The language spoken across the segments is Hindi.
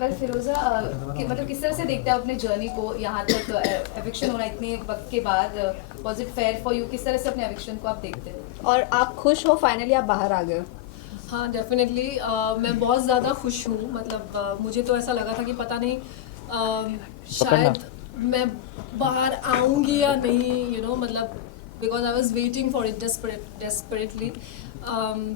वेल फिरोजा, मतलब किस तरह से देखते हैं अपने जर्नी को यहाँ तक एविक्शन होना इतने वक्त के बाद? Was it fair for you? किस तरह से अपने एविक्शन को आप देखते हैं? और आप खुश हो फाइनली आप बाहर आ गए हो? हाँ डेफिनेटली मैं बहुत ज़्यादा खुश हूँ। मतलब मुझे तो ऐसा लगा था कि पता नहीं शायद मैं बाहर आऊँगी या नहीं, मतलब because I was waiting for it desperately.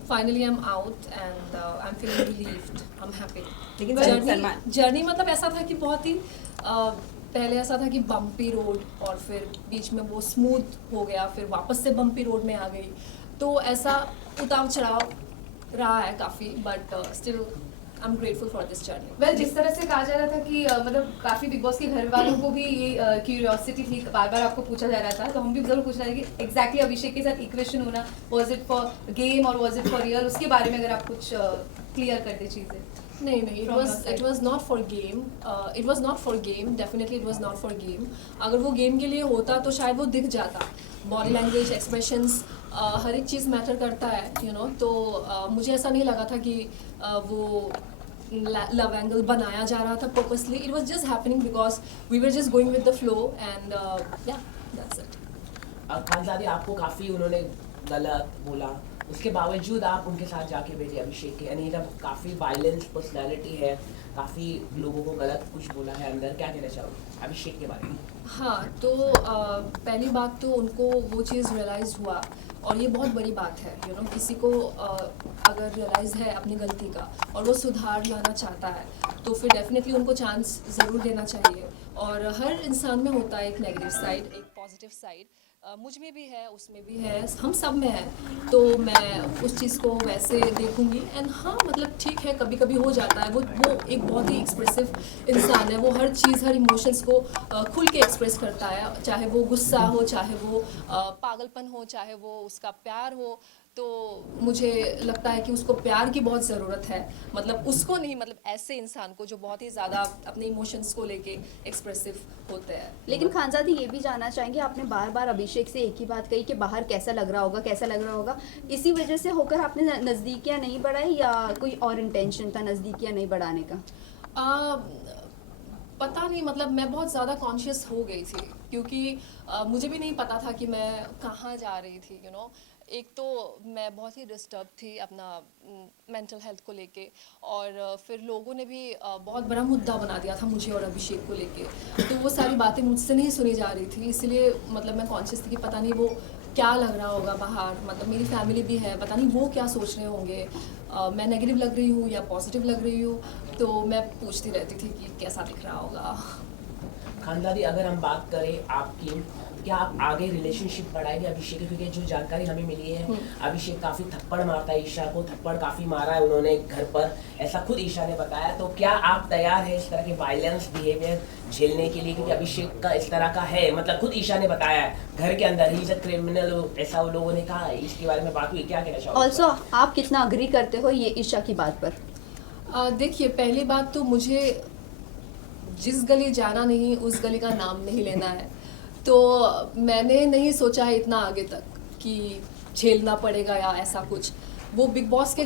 Finally I am out and I am feeling relieved, I am happy. लेकिन जर्नी मतलब ऐसा था कि बहुत ही पहले ऐसा था कि बम्पी रोड, और फिर बीच में वो स्मूथ हो गया, फिर वापस से बम्पी रोड में आ गई। तो ऐसा उतार चढ़ाव रहा है काफ़ी, but still I am grateful for this journey. Well जिस तरह से कहा जा रहा था कि मतलब काफ़ी बिग बॉस के घर वालों को भी ये क्यूरियोसिटी थी, बार बार आपको पूछा जा रहा था, तो हम भी जरूर पूछ रहे थे कि एग्जैक्टली अभिषेक के साथ इक्वेशन होना, वाज इट फॉर गेम और वाज इट फॉर रियल? उसके बारे में अगर आप कुछ क्लियर कर दे चीज़ें। नहीं, it was not for game. It was not for game, definitely it was not for game. अगर वो गेम के लिए होता तो शायद वो दिख जाता। बॉडी लैंग्वेज, एक्सप्रेशंस, हर एक चीज़ मैटर करता है, तो मुझे ऐसा नहीं लगा था कि वो लव एंगल बनाया जा रहा था purposely. It was just happening because we were just going with the flow and yeah that's it. Khanzaadi आपको काफ़ी उन्होंने गलत बोला, उसके बावजूद आप उनके साथ जाके बैठे अभिषेक के, यानी जब काफ़ी वायलेंस पर्सनैलिटी है, काफ़ी लोगों को गलत कुछ बोला है अंदर, क्या कहना चाहोगे अभिषेक के बारे में? हाँ, तो पहली बात तो उनको वो चीज़ रियलाइज़ हुआ, और ये बहुत बड़ी बात है, किसी को अगर रियलाइज़ है अपनी गलती का और वो सुधार लाना चाहता है, तो फिर डेफिनेटली उनको चांस ज़रूर देना चाहिए। और हर इंसान में होता है एक नेगेटिव साइड, एक पॉजिटिव साइड। मुझ में भी है, उसमें भी है, हम सब में है। तो मैं उस चीज़ को वैसे देखूंगी। एंड हाँ, मतलब ठीक है, कभी कभी हो जाता है। वो एक बहुत ही एक्सप्रेसिव इंसान है। वो हर चीज़, हर इमोशंस को खुल के एक्सप्रेस करता है, चाहे वो गुस्सा हो, चाहे वो पागलपन हो, चाहे वो उसका प्यार हो। तो मुझे लगता है कि उसको प्यार की बहुत ज़रूरत है, मतलब उसको नहीं, मतलब ऐसे इंसान को जो बहुत ही ज़्यादा अपने इमोशंस को लेके एक्सप्रेसिव होते हैं। लेकिन खानजादी ये भी जानना चाहेंगे, आपने बार बार अभिषेक से एक ही बात कही कि बाहर कैसा लग रहा होगा, कैसा लग रहा होगा। इसी वजह से होकर आपने नज़दीकियाँ नहीं बढ़ाई या कोई और इंटेंशन था नज़दीकियाँ नहीं बढ़ाने का? आ, पता नहीं, मतलब मैं बहुत ज़्यादा कॉन्शियस हो गई थी, क्योंकि मुझे भी नहीं पता था कि मैं कहाँ जा रही थी। एक तो मैं बहुत ही डिस्टर्ब थी अपना मेंटल हेल्थ को लेके, और फिर लोगों ने भी बहुत बड़ा मुद्दा बना दिया था मुझे और अभिषेक को लेके। तो वो सारी बातें मुझसे नहीं सुनी जा रही थी, इसलिए मतलब मैं कॉन्शियस थी कि पता नहीं वो क्या लग रहा होगा बाहर, मतलब मेरी फैमिली भी है, पता नहीं वो क्या सोच रहे होंगे, मैं नेगेटिव लग रही हूँ या पॉजिटिव लग रही हूँ। तो मैं पूछती रहती थी कि कैसा दिख रहा होगा। खानदादी अगर हम बात करें आपकी, क्या आप आगे रिलेशनशिप बढ़ाएंगे अभिषेक की? क्योंकि जो जानकारी हमें मिली है, अभिषेक काफ़ी थप्पड़ मारता है ईशा को, थप्पड़ काफ़ी मारा है उन्होंने घर पर, ऐसा खुद ईशा ने बताया। तो क्या आप तैयार हैं इस तरह के वायलेंस बिहेवियर झेलने के लिए? क्योंकि अभिषेक का इस तरह का है, मतलब खुद ईशा ने बताया है घर के अंदर ही इज अ क्रिमिनल, ऐसा वो लोगों ने कहा है, इसके बारे में बात हुई, क्या कहना चाहोगे? ऑल्सो आप कितना अग्री करते हो ये ईशा की बात पर? देखिए, पहली बात तो मुझे जिस गली जाना नहीं, उस गली का नाम नहीं लेना है। तो मैंने नहीं सोचा है इतना आगे तक कि झेलना पड़ेगा या ऐसा कुछ। वो बिग बॉस के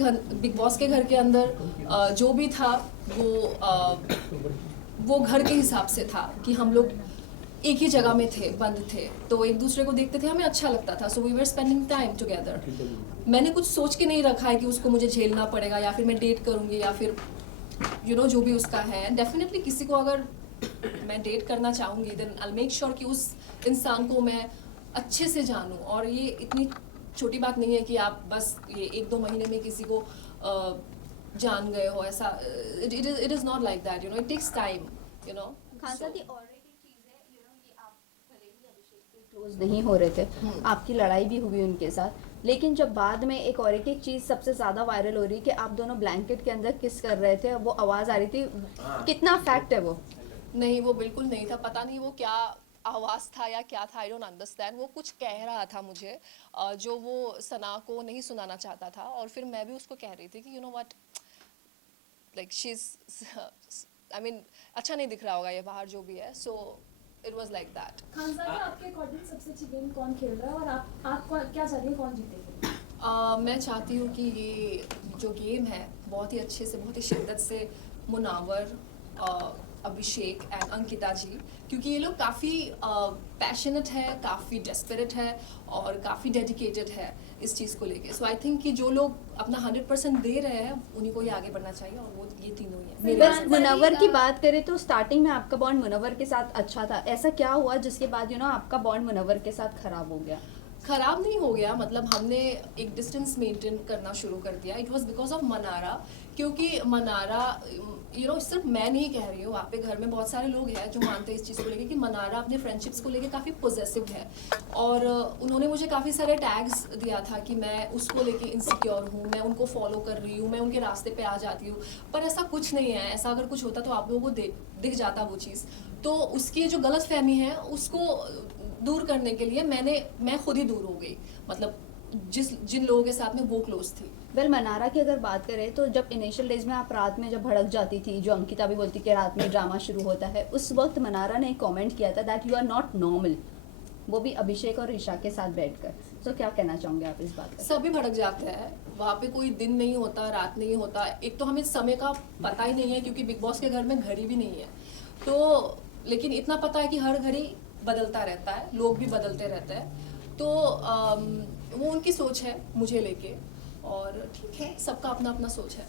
घर के अंदर जो भी था वो घर के हिसाब से था कि हम लोग एक ही जगह में थे, बंद थे, तो एक दूसरे को देखते थे, हमें अच्छा लगता था। So we were spending time together. मैंने कुछ सोच के नहीं रखा है कि उसको मुझे झेलना पड़ेगा या फिर मैं डेट करूँगी या फिर जो भी उसका है। डेफिनेटली किसी को अगर मैं डेट करना चाहूँगी, देन आई मेक श्योर कि उस इंसान को मैं अच्छे से जानूँ। और ये इतनी छोटी बात नहीं है कि आप बस ये 1-2 महीने में किसी को जान गए हो, ऐसा it is not like that, it takes time. Khanzaadi और एक चीज़ है, ये आप भले ही अभिषेक से क्लोज नहीं हो रहे थे, आपकी लड़ाई भी हुई उनके साथ, लेकिन जब बाद में एक और एक चीज़ सबसे ज़्यादा वायरल हो रही है कि आप दोनों ब्लैंकेट के अंदर किस कर रहे थे, वो आवाज़ आ रही थी, कितना फैक्ट है वो? नहीं, वो बिल्कुल नहीं था। पता नहीं वो क्या आवाज़ था या क्या था, आई डोंट अंडरस्टैंड। वो कुछ कह रहा था मुझे, जो वो सना को नहीं सुनाना चाहता था, और फिर मैं भी उसको कह रही थी कि you know what, like she is, I mean अच्छा नहीं दिख रहा होगा ये बाहर जो भी है। So it was like that. Khanzada, आपके अकॉर्डिंग सबसे अच्छी गेम कौन खेल रहा है और आप क्या चाहती हैं कौन जीतेगा? मैं चाहती हूँ कि ये जो गेम है बहुत ही अच्छे से, बहुत ही शिद्दत से मुनावर अभिषेक एंड अंकिता जी, क्योंकि ये लोग काफ़ी पैशनेट है, काफ़ी डेस्परेट है और काफ़ी डेडिकेटेड है इस चीज़ को लेके। सो आई थिंक कि जो लोग अपना 100% दे रहे हैं उन्हीं को ही आगे बढ़ना चाहिए, और वो ये तीनों ही है। बस मुनव्वर की बात करें तो स्टार्टिंग में आपका बॉन्ड मुनव्वर के साथ अच्छा था, ऐसा क्या हुआ जिसके बाद आपका बॉन्ड मुनव्वर के साथ खराब हो गया? खराब नहीं हो गया, मतलब हमने एक डिस्टेंस मेंटेन करना शुरू कर दिया। It was because of Mannara, क्योंकि मनारा सिर्फ मैं नहीं कह रही हूँ, वहाँ पे घर में बहुत सारे लोग हैं जो मानते हैं इस चीज़ को लेके कि मनारा अपने फ्रेंडशिप्स को लेके काफ़ी पॉजिटिव है। और उन्होंने मुझे काफ़ी सारे टैग्स दिया था कि मैं उसको लेके इनसिक्योर हूँ, मैं उनको फॉलो कर रही हूँ, मैं उनके रास्ते पे आ जाती हूँ। पर ऐसा कुछ नहीं है, ऐसा अगर कुछ होता तो आप लोगों को दिख जाता वो चीज़। तो उसकी जो गलत फहमी है उसको दूर करने के लिए मैं खुद ही दूर हो गई, मतलब जिन लोगों के साथ में वो क्लोज थी। वेल मनारा की अगर बात करें तो जब इनिशियल डेज में आप रात में जब भड़क जाती थी, जो अंकिता भी बोलती कि रात में ड्रामा शुरू होता है, उस वक्त मनारा ने एक कमेंट किया था that you are not normal, वो भी अभिषेक और ईशा के साथ बैठकर। सो क्या कहना चाहोगे आप इस बात पर? सभी भड़क जाते हैं, वहाँ पे कोई दिन नहीं होता, रात नहीं होता। एक तो हमें समय का पता ही नहीं है क्योंकि बिग बॉस के घर में घड़ी भी नहीं है, तो लेकिन इतना पता है कि हर घड़ी बदलता रहता है, लोग भी बदलते रहते हैं। तो वो उनकी सोच है मुझे लेके, और ठीक है, सबका अपना अपना सोच है।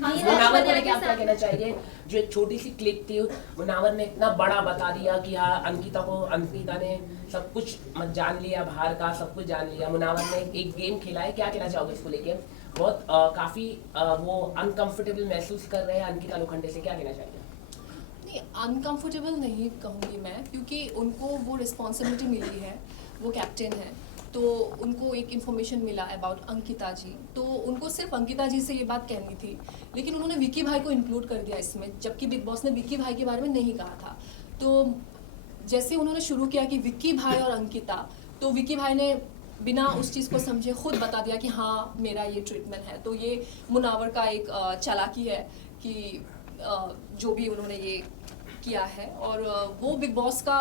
मुनावर को लेके आप क्या कहना चाहिए? जो एक छोटी सी क्लिप थी, मुनावर ने इतना बड़ा बता दिया कि हाँ अंकिता ने सब कुछ जान लिया, बाहर का सब कुछ जान लिया। मुनावर ने एक गेम खेला है, क्या कहना चाहोगे इसको लेके? बहुत काफी वो अनकंफर्टेबल महसूस कर रहे हैं अंकिता लोखंडे से, क्या कहना चाहिए? नहीं, अनकंफर्टेबल नहीं कहूँगी मैं, क्योंकि उनको वो रिस्पॉन्सिबिलिटी मिली है, वो कैप्टन है, तो उनको एक इन्फॉर्मेशन मिला अबाउट अंकिता जी, तो उनको सिर्फ अंकिता जी से ये बात कहनी थी, लेकिन उन्होंने विक्की भाई को इंक्लूड कर दिया इसमें, जबकि बिग बॉस ने विक्की भाई के बारे में नहीं कहा था। तो जैसे उन्होंने शुरू किया कि विक्की भाई और अंकिता, तो विक्की भाई ने बिना उस चीज़ को समझे खुद बता दिया कि हाँ मेरा ये ट्रीटमेंट है। तो ये मुनावर का एक चालाकी है कि जो भी उन्होंने ये किया है, और वो बिग बॉस का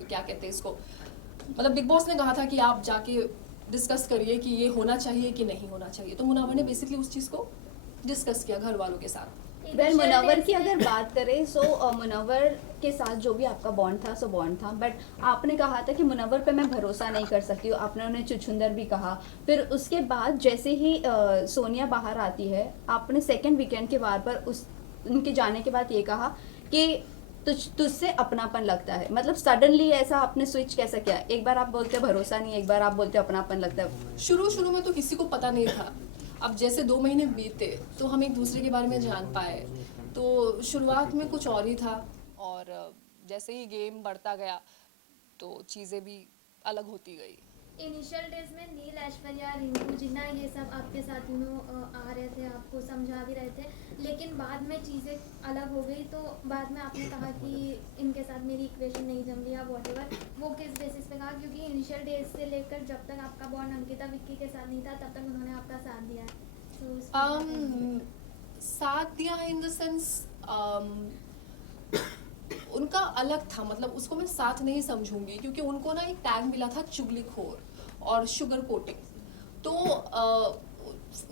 क्या कहते हैं इसको, मतलब बिग बॉस ने कहा था कि आप जाके डिस्कस करिए कि ये होना चाहिए कि नहीं होना चाहिए, तो मुनावर ने बेसिकली उस चीज़ को डिस्कस किया घर वालों के साथ। वेल मुनव्वर की अगर बात करें सो मुनव्वर के साथ जो भी आपका बॉन्ड था सो बॉन्ड था, बट आपने कहा था कि मुनव्वर पे मैं भरोसा नहीं कर सकती हूँ, आपने उन्हें छुछुंदर भी कहा। फिर उसके बाद जैसे ही सोनिया बाहर आती है, आपने सेकेंड वीकेंड के वार पर उनके जाने के बाद ये कहा कि तुझसे अपनापन लगता है, मतलब सडनली ऐसा आपने स्विच कैसा किया? एक बार आप बोलते भरोसा नहीं, एक बार आप बोलते अपनापन लगता है। शुरू में तो किसी को पता नहीं था, अब जैसे 2 महीने बीते तो हम एक दूसरे के बारे में जान पाए। तो शुरुआत में कुछ और ही था, और जैसे ही गेम बढ़ता गया तो चीज़ें भी अलग होती गई। इनिशियल डेज में नील, ऐश्वर्या, रिंकू, जिन्ना ये सब आपके साथ आ रहे थे, आपको समझा भी रहे थे, लेकिन बाद में चीज़ें अलग हो गई। तो बाद में आपने कहा कि इनके साथ मेरी इक्वेशन नहीं जम रही या वॉटेवर, वो किस बेसिस पे कहा? क्योंकि इनिशियल डेज से लेकर जब तक आपका बॉन्ड अंकिता विक्की के साथ नहीं था तब तक उन्होंने आपका साथ दिया है। साथ दिया है इन द सेंस उनका अलग था, मतलब उसको मैं साथ नहीं समझूंगी, क्योंकि उनको ना एक टैग मिला था चुगलीखोर और शुगर कोटिंग। तो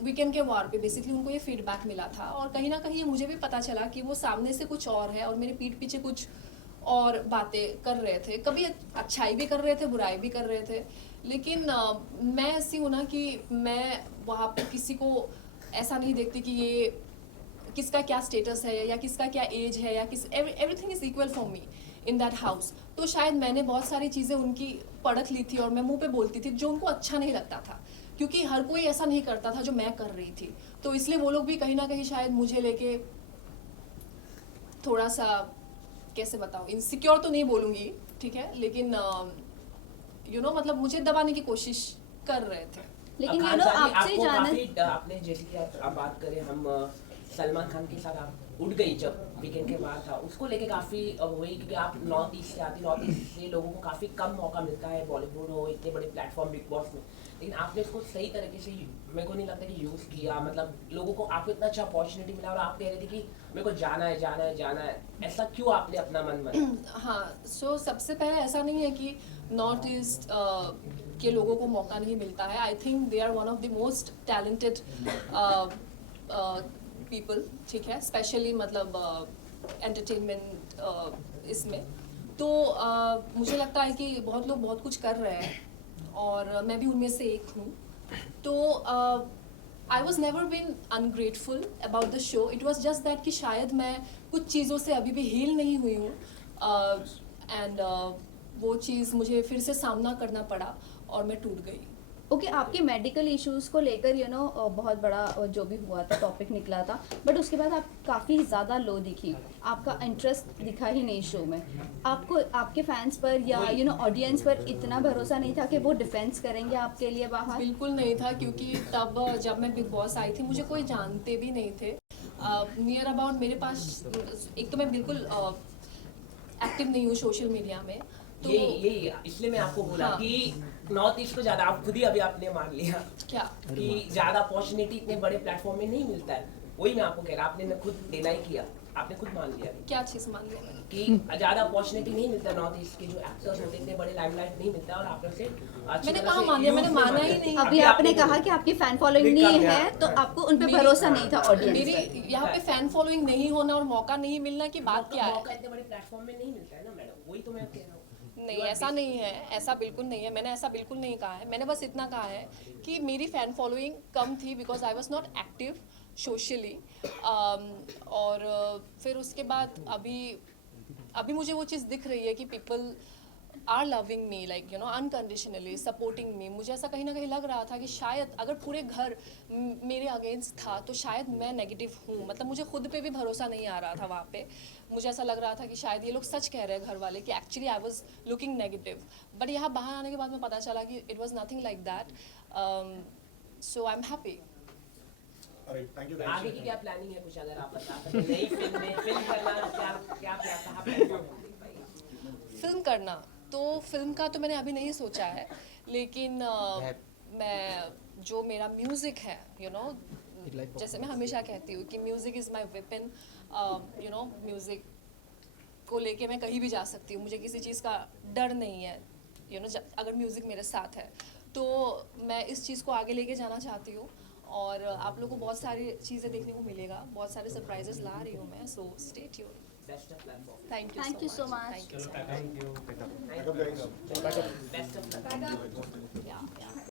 वीकेंड के वार पे बेसिकली उनको ये फीडबैक मिला था, और कहीं ना कहीं ये मुझे भी पता चला कि वो सामने से कुछ और है और मेरे पीठ पीछे कुछ और बातें कर रहे थे। कभी अच्छाई भी कर रहे थे, बुराई भी कर रहे थे, लेकिन मैं ऐसी हूँ ना कि मैं वहाँ पे किसी को ऐसा नहीं देखती कि ये किसका क्या स्टेटस है या किसका क्या एज है, या everything is equal for me in that house. तो शायद मैंने बहुत सारी चीज़ें उनकी परख ली थी और मैं मुंह पे बोलती थी जो उनको अच्छा नहीं लगता था, क्योंकि हर कोई ऐसा नहीं करता था जो मैं कर रही थी। तो इसलिए वो लोग भी कहीं ना कहीं शायद मुझे लेके थोड़ा सा, कैसे बताऊँ, इनसिक्योर तो नहीं बोलूँगी, ठीक है, लेकिन मतलब मुझे दबाने की कोशिश कर रहे थे। लेकिन खान साहब, आपसे जाना, आपने जैसे कि आप बात करें, हम सलमान खान के साथ आप उठ गई जब वीकेंड के बाद था, उसको लेके काफ़ी हुई, क्योंकि आप नॉर्थ ईस्ट से आती, नॉर्थ ईस्ट से लोगों को काफ़ी कम मौका मिलता है, बॉलीवुड हो, इतने बड़े प्लेटफॉर्म बिग बॉस में, लेकिन आपने इसको सही तरीके से, मेरे को नहीं लगता कि यूज़ किया, मतलब लोगों को आपको इतना अच्छा अपॉर्चुनिटी मिला और आप कह रहे थे कि मेरे को जाना है, ऐसा क्यों आपने अपना मन बना? हाँ, सो सबसे पहले ऐसा नहीं है कि नॉर्थ ईस्ट के लोगों को मौका नहीं मिलता है। I think they are one of the most talented people, ठीक है, स्पेशली मतलब एंटरटेनमेंट इसमें तो मुझे लगता है कि बहुत लोग बहुत कुछ कर रहे हैं और मैं भी उनमें से एक हूँ। तो I was never been ungrateful about the show, it was just that कि शायद मैं कुछ चीज़ों से अभी भी हील नहीं हुई हूँ एंड वो चीज़ मुझे फिर से सामना करना पड़ा और मैं टूट गई। ओके आपके मेडिकल इश्यूज को लेकर बहुत बड़ा जो भी हुआ था टॉपिक निकला था, बट उसके बाद आप काफ़ी ज़्यादा लो दिखी, आपका इंटरेस्ट दिखा ही नहीं शो में। आपको आपके फैंस पर या ऑडियंस पर इतना भरोसा नहीं था कि वो डिफेंस करेंगे आपके लिए बाहर? बिल्कुल नहीं था, क्योंकि तब जब मैं बिग बॉस आई थी मुझे कोई जानते भी नहीं थे। नियर अबाउट मेरे पास एक तो मैं बिल्कुल एक्टिव नहीं हूँ सोशल मीडिया में, तो यही इसलिए मैं आपको बोला हाँ। कि नॉर्थ ईस्ट को ज्यादा, आप खुद ही अभी आपने मान लिया क्या कि ज्यादा अपॉर्चुनिटी इतने बड़े प्लेटफॉर्म में नहीं मिलता है। वही मैं आपको कह रहा, आपने खुद डिनाई किया, आपने खुद मान लिया क्या चीज़ मान लिया मैंने? कि ज्यादा अपॉर्चुनिटी नहीं मिलता नॉर्थ ईस्ट के जो एक्टर्स होते हैं, इतने बड़े लाइमलाइट नहीं मिलता और आपने से मैंने कहाँ मान लिया, मैंने माना ही नहीं। अभी आपने कहा कि आपकी फैन फॉलोइंग नहीं है तो आपको उन पे भरोसा नहीं था ऑडियंस मेरी पर। यहाँ पे फैन फॉलोइंग नहीं होना और मौका नहीं मिलना की बात क्या है? मौका इतने बड़े प्लेटफॉर्म में नहीं मिलता है ना मैडम, वही तो मैं कह रहा हूँ। नहीं, ऐसा नहीं है, ऐसा बिल्कुल नहीं है, मैंने ऐसा बिल्कुल नहीं कहा है। मैंने बस इतना कहा है कि मेरी फ़ैन फॉलोइंग कम थी because I was not active socially, और फिर उसके बाद अभी मुझे वो चीज़ दिख रही है कि people are loving me, like unconditionally supporting me. मुझे ऐसा कहीं ना कहीं लग रहा था कि शायद अगर पूरे घर मेरे अगेंस्ट था तो शायद मैं नेगेटिव हूँ, मतलब मुझे खुद पे भी भरोसा नहीं आ रहा था वहाँ पे। मुझे ऐसा लग रहा था कि शायद ये लोग सच कह रहे हैं घर वाले कि actually I was looking negative, but यहाँ बाहर आने के बाद में पता चला कि it was nothing like that, so I am happy. आगे की क्या प्लानिंग है, कुछ अगर आप बता सकते हैं? नई फिल्म में फिल्म करना, क्या कहाँ प्लेटफॉर्म देख पाएंगे? फिल्म करना तो फिल्म का तो मैंने अभी नहीं सोचा है, लेकिन मैं जो मेरा म्यूज़िक है जैसे मैं हमेशा कहती हूँ कि music is my weapon, music को लेके मैं कहीं भी जा सकती हूँ, मुझे किसी चीज़ का डर नहीं है। अगर म्यूज़िक मेरे साथ है तो मैं इस चीज़ को आगे लेके जाना चाहती हूँ और आप लोगों को बहुत सारी चीज़ें देखने को मिलेगा, बहुत सारे सरप्राइजेस ला रही हूँ मैं, so stay tuned. Best of luck for, thank you so much. Best of luck.